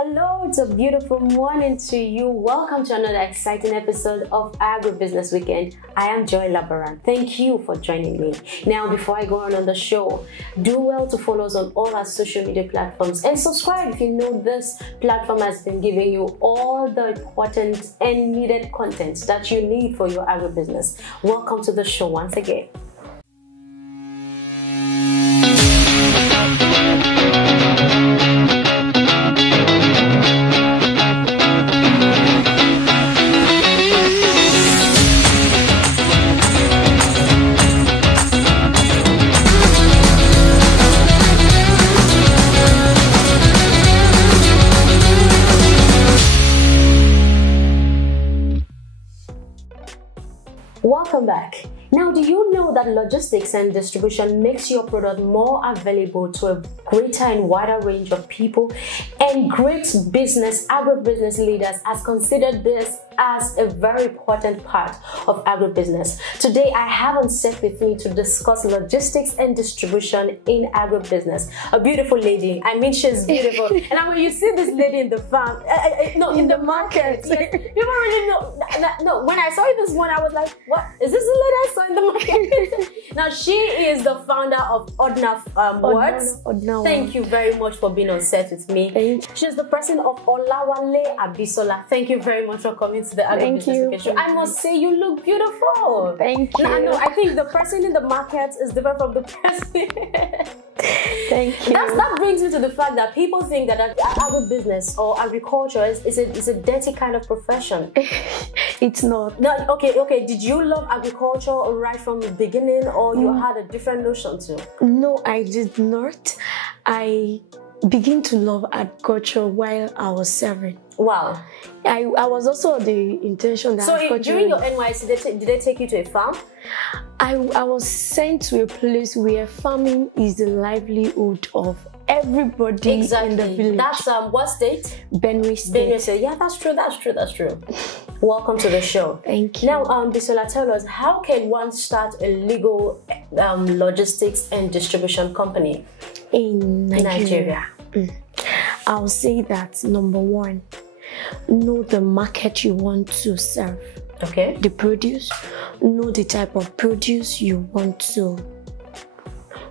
Hello, it's a beautiful morning to you. Welcome to another exciting episode of Agribusiness Weekend. I am Joy Labaran. Thank you for joining me. Now, before I go on the show, do well to follow us on all our social media platforms and subscribe if you know this platform has been giving you all the important and needed content that you need for your agribusiness. Welcome to the show once again. Welcome back. Now, do you know that logistics and distribution makes your product more available to a greater and wider range of people? And great agribusiness leaders has considered this as a very important part of agribusiness. Today, I have on set with me to discuss logistics and distribution in agribusiness. A beautiful lady. I mean, she's beautiful. And when you see this lady in the farm, in the market, yes, you don't really know. No, when I saw it this morning, I was like, what? Is this the lady I saw in the market? Now, she is the founder of Odna Words. Thank you very much for being on set with me. She's the president of Olawale Abisola. Thank you very much for coming to the Agribusiness Show. I must say, you look beautiful. Thank you. No, I think the person in the market is different from the person. Thank you. That brings me to the fact that people think that agribusiness or agriculture is a dirty kind of profession. It's not. No, okay. Did you love agriculture right from the beginning, or you had a different notion too? No, I did not. I began to love agriculture while I was serving. Wow. I was also the intention that. So during your NYC, did they take you to a farm? I was sent to a place where farming is the livelihood of everybody in the village. That's what state? Benue State. Benue State. Yeah, that's true. Welcome to the show. Thank you. Now, Bisola, tell us, how can one start a legal logistics and distribution company in Nigeria? I'll say that number one, know the market you want to serve. Okay. The produce, know the type of produce you want to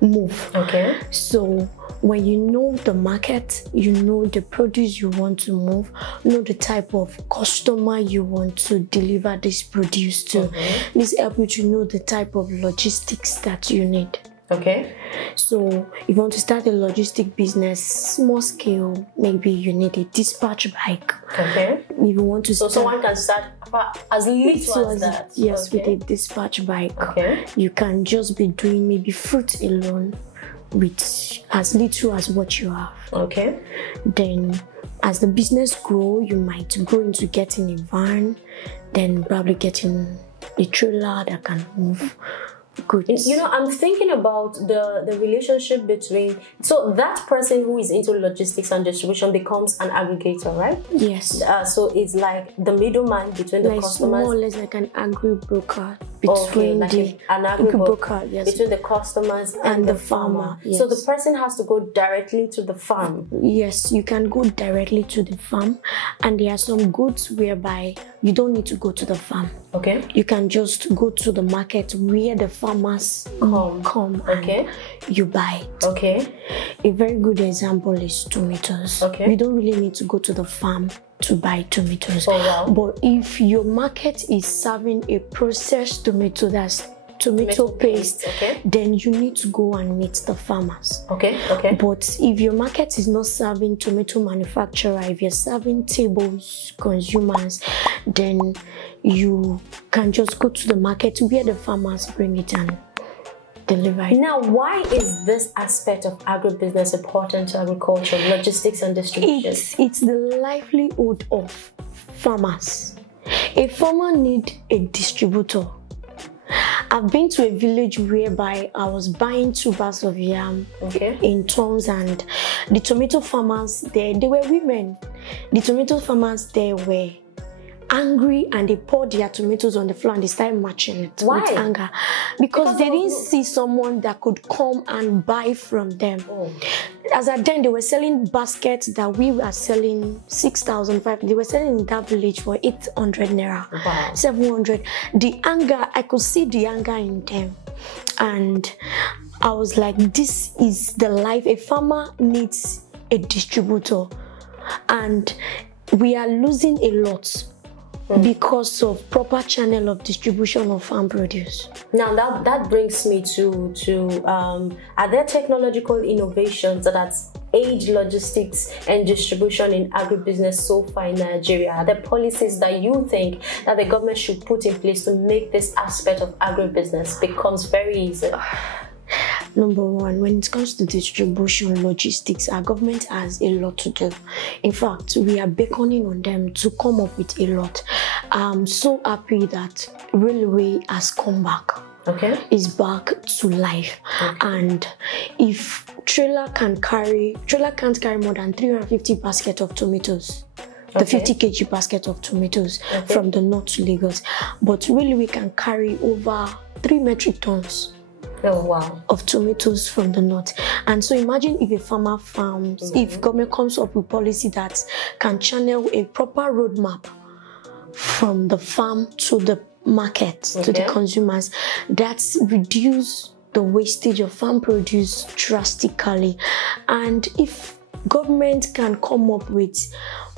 move. Okay. So when you know the market, you know the produce you want to move, know the type of customer you want to deliver this produce to. This helps you to know the type of logistics that you need. Okay. So if you want to start a logistic business, small scale, maybe you need a dispatch bike. Okay. If you want to so someone can start as little as that. Yes, okay. With a dispatch bike. Okay. You can just be doing maybe fruit alone with as little as what you have. Okay. Then as the business grows, you might go into getting a van, then probably getting a trailer that can move goods. You know, I'm thinking about the relationship between, so that person who is into logistics and distribution becomes an aggregator, right? Yes. So it's like the middleman between the customers. More or less like an agri-broker between an agri-broker, yes, between the customers and the farmer. Yes. So the person has to go directly to the farm. Yes, you can go directly to the farm, and there are some goods whereby you don't need to go to the farm. Okay. You can just go to the market where the farmers come okay. and you buy it. Okay. A very good example is tomatoes. Okay. You don't really need to go to the farm to buy tomatoes. Oh, wow. But if your market is serving a processed tomato, that's tomato paste, okay, then you need to go and meet the farmers. Okay. But if your market is not serving tomato manufacturer, if you're serving tables, consumers, then you can just go to the market where the farmers bring it and deliver it. Now, why is this aspect of agribusiness important to agriculture, logistics and distribution? It's the livelihood of farmers. A farmer needs a distributor. I've been to a village whereby I was buying 2 bags of yam in tons, and the tomato farmers there, they were women. The tomato farmers there were angry and they poured their tomatoes on the floor and they started matching it with anger because they didn't see someone that could come and buy from them. as at then, they were selling baskets that we were selling 6,500. They were selling in that village for 800 naira, wow. 700. The anger, I could see the anger in them. And I was like, this is the life. A farmer needs a distributor. And we are losing a lot because of proper channel of distribution of farm produce. Now that brings me to are there technological innovations that aid logistics and distribution in agribusiness so far in Nigeria? Are there policies that you think that the government should put in place to make this aspect of agribusiness becomes very easy? Number one, when it comes to distribution, logistics, our government has a lot to do. In fact, we are beckoning on them to come up with a lot. I'm so happy that railway has come back. Okay. Is back to life. Okay. And if trailer can't carry more than 350 baskets of tomatoes. Okay. The 50 kg basket of tomatoes from the north to Lagos. But railway can carry over 3 metric tons. Oh, wow. Of tomatoes from the north. And so imagine if a farmer farms, if government comes up with policy that can channel a proper roadmap from the farm to the market, to the consumers, that's reduce the wastage of farm produce drastically. And if government can come up with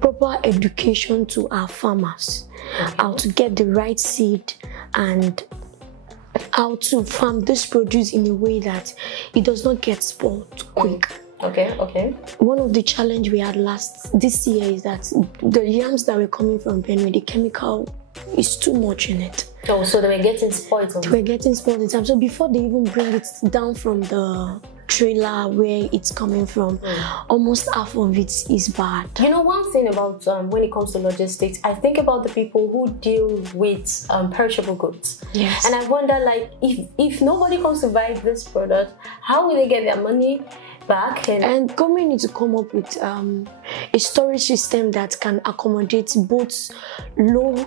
proper education to our farmers, how to get the right seed and how to farm this produce in a way that it does not get spoiled quick. Okay. One of the challenge we had this year is that the yams that were coming from Benue, the chemical is too much in it. Oh, so they were getting spoiled. They were getting spoiled in time. So before they even bring it down from the trailer where it's coming from, almost half of it is bad. You know, one thing about when it comes to logistics, I think about the people who deal with perishable goods. Yes. And I wonder, like, if nobody comes to buy this product, how will they get their money back? And government needs to come up with a storage system that can accommodate both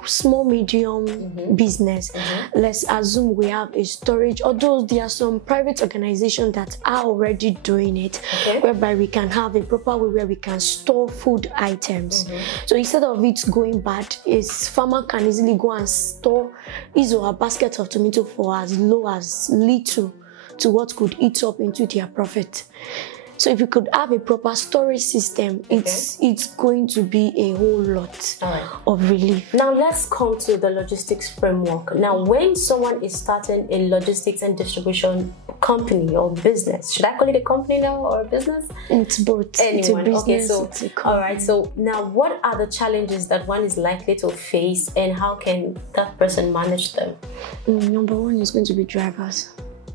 small, medium business. Let's assume we have a storage, although there are some private organizations that are already doing it, whereby we can have a proper way where we can store food items. So instead of it going bad, a farmer can easily go and store his or her basket of tomato for as low as little to what could eat up into their profit. So if you could have a proper storage system, it's going to be a whole lot of relief. Now let's come to the logistics framework. Now, when someone is starting a logistics and distribution company or business, should I call it a company now or a business? It's both. Anyone. It's a business, so all right. So now, what are the challenges that one is likely to face, and how can that person manage them? Number one is going to be drivers.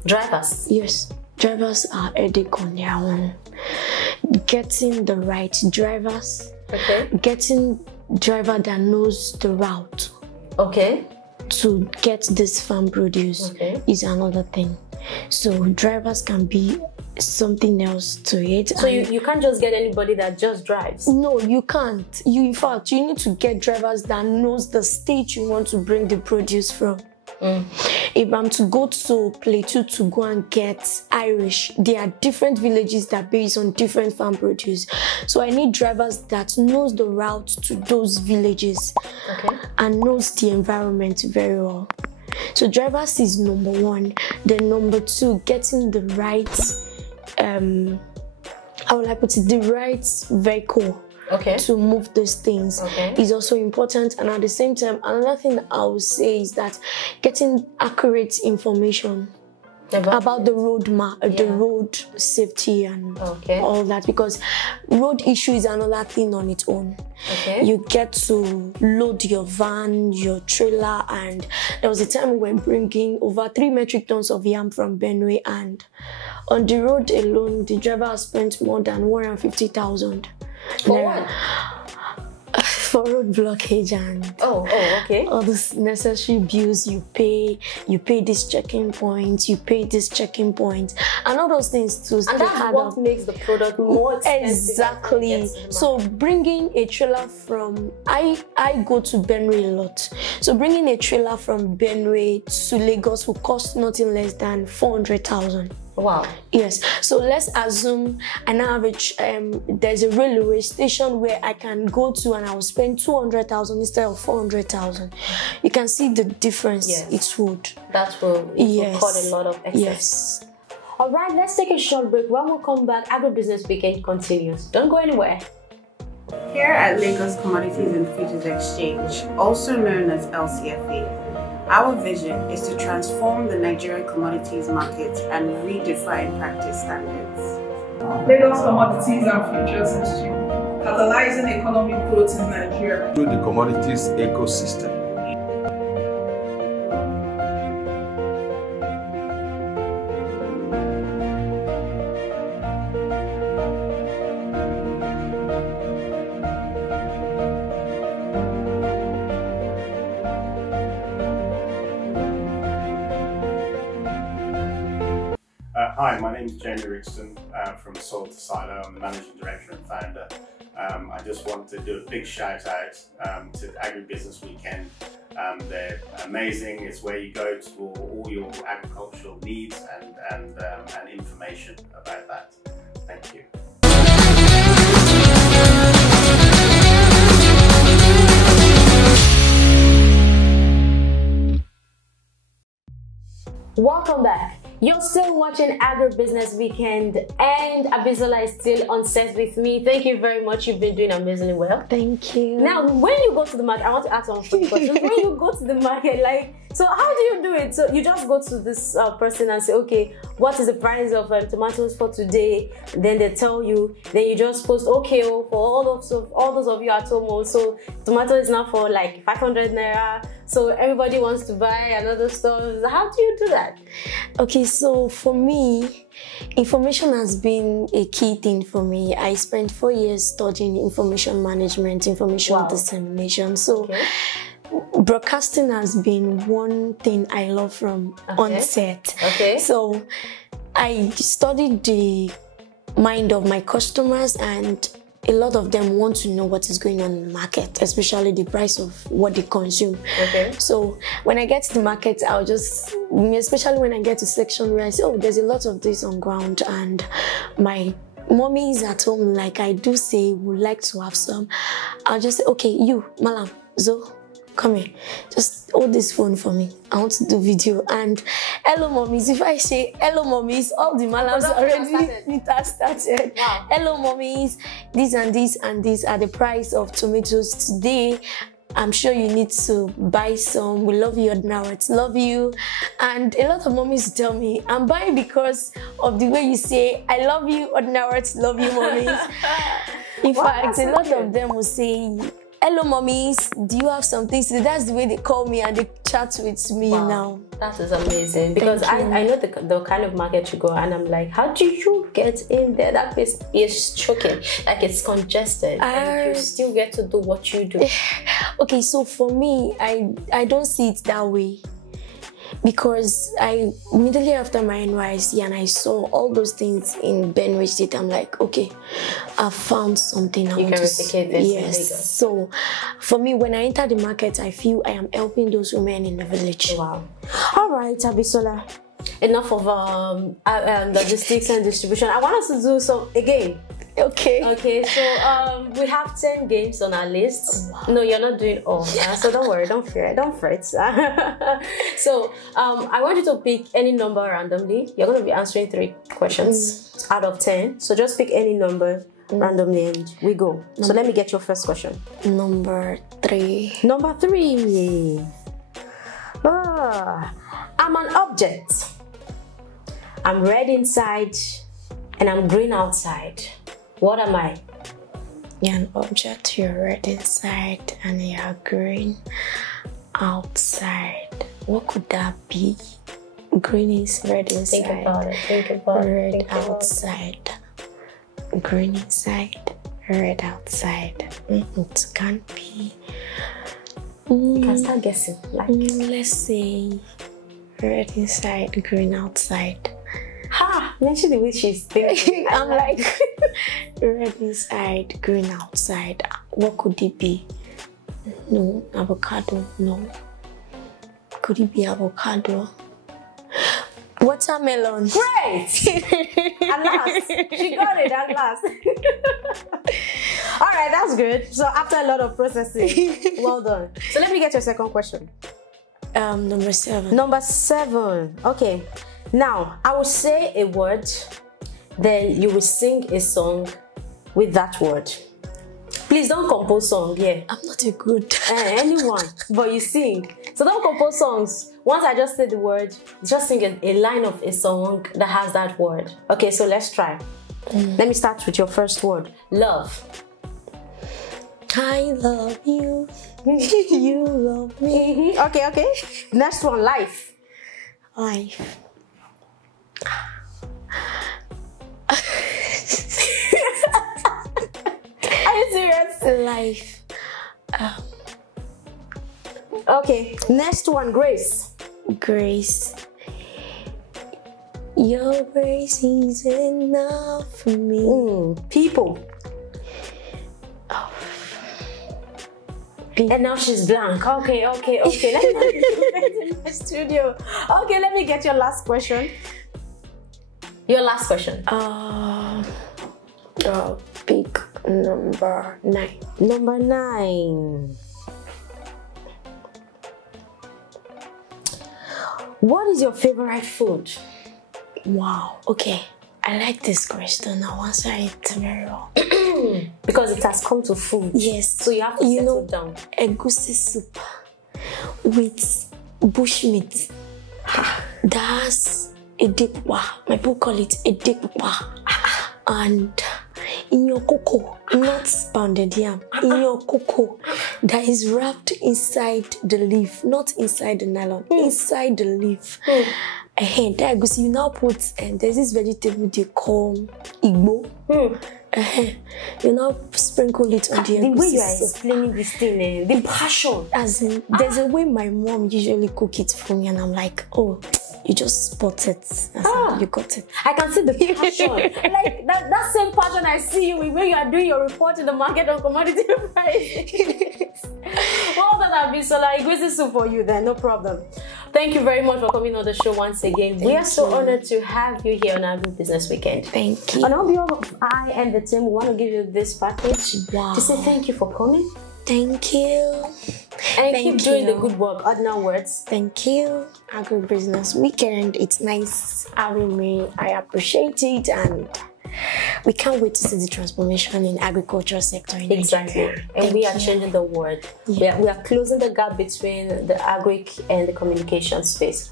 Drivers? Yes. Drivers are a headache on their own. Getting the right drivers, getting driver that knows the route to get this farm produce is another thing. So drivers can be something else to it. So you can't just get anybody that just drives? No, you can't. In fact, you need to get drivers that knows the state you want to bring the produce from. If I'm to go to Plateau to go and get Irish, there are different villages that are based on different farm produce. So I need drivers that knows the route to those villages and knows the environment very well. So drivers is number one. Then number two, getting the right, how will I put it, the right vehicle to move these things is also important. And at the same time, another thing that I would say is that getting accurate information about the road map, the road safety and all that, because road issue is another thing on its own. You get to load your van, your trailer, and there was a time we were bringing over 3 metric tons of yam from Benue, and on the road alone, the driver spent more than 150,000. For what? For road blockage and all those necessary bills you pay this checking point, and all those things too. And that's what makes the product more expensive. Exactly. So bringing a trailer from, I go to Benue a lot. So bringing a trailer from Benue to Lagos will cost nothing less than 400,000. Wow. Yes. So let's assume an average, there's a railway station where I can go to and I will spend 200,000 instead of 400,000. You can see the difference it would. That will cut a lot of excess. Yes. All right, let's take a short break. When we come back, Agribusiness Weekend continues. Don't go anywhere. Here at Lagos Commodities and Futures Exchange, also known as LCFA, our vision is to transform the Nigerian commodities market and redefine practice standards. Lagos Commodities and Futures Exchange, catalyzing economic growth in Nigeria through the commodities ecosystem. Hi, my name is Jamie Rixton from Soul to Silo. I'm the Managing Director and Founder. I just want to do a big shout out to the Agribusiness Weekend. They're amazing. It's where you go for all your agricultural needs and information about that. Thank you. Welcome back. You're still watching Agribusiness Weekend, and Abisola is still on set with me. Thank you very much. You've been doing amazingly well. Thank you. Now, when you go to the market, I want to ask one quick question. When you go to the market, so how do you do it? So you just go to this person and say, okay, what is the price of tomatoes for today? Then they tell you. Then you just post, okay, for all those of you at home, so tomato is now for like 500 naira. So everybody wants to buy another stuff. How do you do that? Okay, so for me, information has been a key thing for me. I spent 4 years studying information management, information dissemination. So broadcasting has been one thing I love from onset. Okay. So I studied the mind of my customers, and a lot of them want to know what is going on in the market, especially the price of what they consume. Okay. So when I get to the market, I'll just, especially when I get to section where I say, oh, there's a lot of this on ground, and my mommy is at home, like I do say, would like to have some. I'll just say, okay, you, Malam, Zo, come here, just hold this phone for me. I want to do video. And hello mommies, if I say hello mommies, all the malams already started. Wow. Hello mommies, these and these and these are the price of tomatoes today. I'm sure you need to buy some. We love you, Odnawat. Love you. And a lot of mommies tell me, I'm buying because of the way you say, I love you, Odnawat. Love you, mommies. In fact, a lot of them will say, hello mommies, do you have something? So that's the way they call me and they chat with me now. That is amazing, because I know the kind of market you go, and I'm like, how do you get in there? That place is choking, like it's congested, and you still get to do what you do. Okay, so for me, I don't see it that way, because I immediately after my NYC and I saw all those things in Benue State, I'm like, okay, I found something. You can replicate this. Yes. So for me, when I enter the market, I feel I am helping those women in the village. Wow. All right, Abisola. Enough of logistics and distribution. I want us to do some again. Okay. Okay, so we have 10 games on our list. Oh, wow. No, you're not doing all. So don't worry, don't fear, don't fret. So I want you to pick any number randomly. You're going to be answering 3 questions out of 10. So just pick any number randomly and we go. So let me get your first question. Number 3. Number 3. I'm an object. I'm red inside and I'm green outside. What am I? You're an object, you're red inside and you're green outside. What could that be? Green is red inside. Think about it. Think about it. Red outside. Green inside. Red outside. It can't be. You can start guessing. Let's say red inside, green outside. Ha! Mention the way she's thinking. I'm like red inside, green outside. What could it be? No, avocado. No. Could it be avocado? Watermelon. Great! At last. She got it at last. Alright, that's good. So after a lot of processing, well done. So let me get your second question. Number 7. Number 7. Okay. Now, I will say a word, then you will sing a song with that word. Please don't compose song, yeah. I'm not a good... anyone, but you sing. So don't compose songs. Once I just say the word, just sing a line of a song that has that word. Okay, so let's try. Let me start with your first word. Love. I love you. You love me. Okay. Next one, life. Life. Are you serious? Life. Okay, next one, grace. Grace. Your grace is enough for me. People. And now she's blank. Okay. Let me get in the studio. Okay, let me get your last question. Your last question. Pick number 9. Number 9. What is your favorite food? Wow. Okay. I like this question. I'll answer it very well. Because it has come to food. Yes. So you have to settle down. Egusi soup with bushmeat. That's a dipwa. My people call it a dipwa. And in your cocoa, not pounded yam, in your cocoa that is wrapped inside the leaf, not inside the nylon, inside the leaf. That egusi, you now put, there's this vegetable they call igbo. You now sprinkle it on the egusi. The way you are explaining this thing, the passion. As in, there's a way my mom usually cook it for me, and I'm like, oh, you just spot it. You got it. I can see the passion. Like that same passion I see you when you are doing your report in the market on commodity prices. Well done, Abisola. Agribusiness soup for you then, no problem. Thank you very much for coming on the show once again. We are so honored to have you here on Agribusiness Weekend. Thank you. On behalf of I and the team, we want to give you this package to say thank you for coming. Thank you. And keep doing the good work. Ordinary words. Thank you. Agribusiness Weekend. It's nice having me. I appreciate it, and we can't wait to see the transformation in agriculture sector in Nigeria. And we are changing the world. Yeah. We are closing the gap between the agric and the communication space.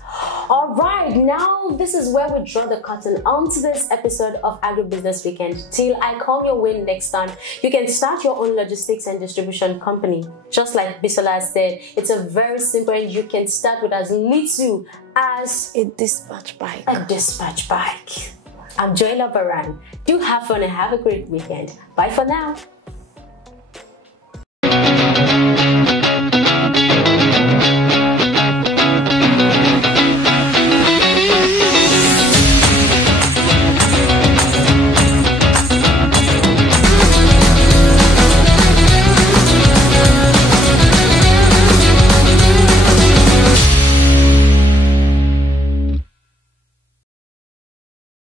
All right, now this is where we draw the curtain onto this episode of Agribusiness Weekend. Till I come your way next time, you can start your own logistics and distribution company. Just like Bisola said, it's a very simple, and you can start with as little as a dispatch bike. I'm Joyla Baran. Do have fun and have a great weekend. Bye for now.